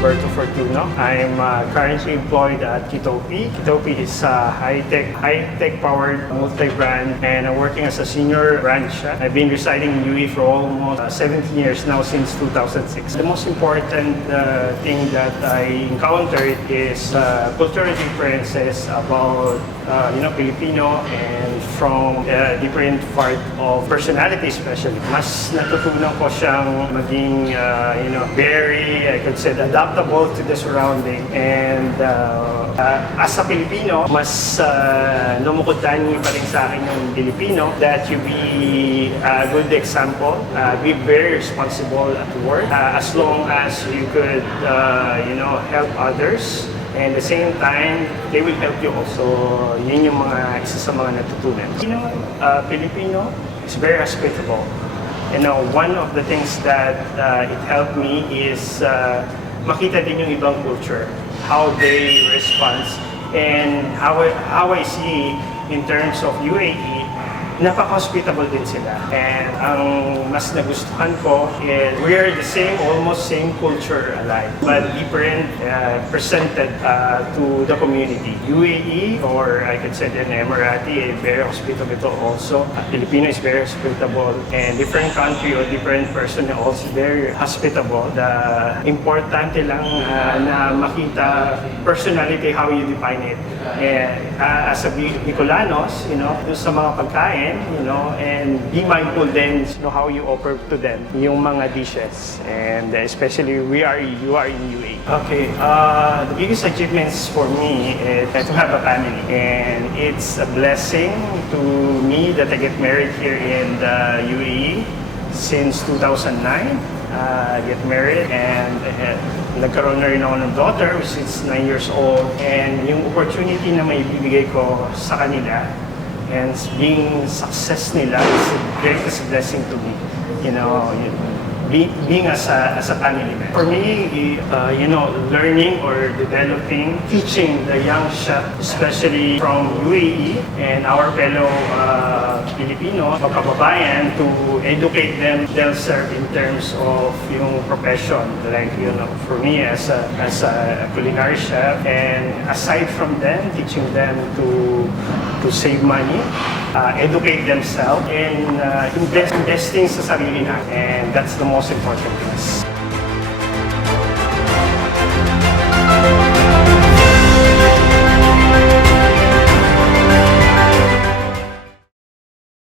Roberto Fortuno. I'm currently employed at KITOPI. KITOPI is a high-tech powered multi-brand, and I'm working as a senior brand chef. I've been residing in UAE for almost 17 years now, since 2006. The most important thing that I encountered is cultural differences about Filipino, and from different part of personality especially. Mas natutunan ko siyang maging very, I could say, adaptable to the surrounding. And as a Filipino, mas lumukod-tani pa rin sa akin yung Filipino, that you be a good example, be very responsible at work, as long as you could help others. And at the same time, they will help you also. Yun yung isa sa mga natutunan. Filipino is very hospitable. One of the things that it helped me is makita din yung ibang culture, how they respond, and how I see in terms of UAE, napaka-hospitable din sila. And ang mas nagustuhan ko is we are the same, almost same culture alike, but different presented to the community. UAE, or I could say an Emirati, very hospitable also. Filipino is very hospitable, and different country or different person also very hospitable. The importante lang na makita personality, how you define it. As a Bicolanos, doon sa mga pagkain, and be mindful then how you offer to them yung mga dishes, and especially you are in UAE. Okay, the biggest achievements for me is to have a family, and it's a blessing to me that I get married here in the UAE since 2009. Get married, and nagkaroon na rin ako ng daughter which is 9 years old, and yung opportunity na may bibigay ko sa kanila and being success nila is the greatest blessing to me, being as a family man. For me, learning or developing, teaching the young chef, especially from UAE and our fellow Filipino, kababayan, to educate themselves in terms of yung profession. Like, for me as a culinary chef, and aside from them, teaching them to save money, educate themselves, and investing sa sarili natin. And that's the most important thing.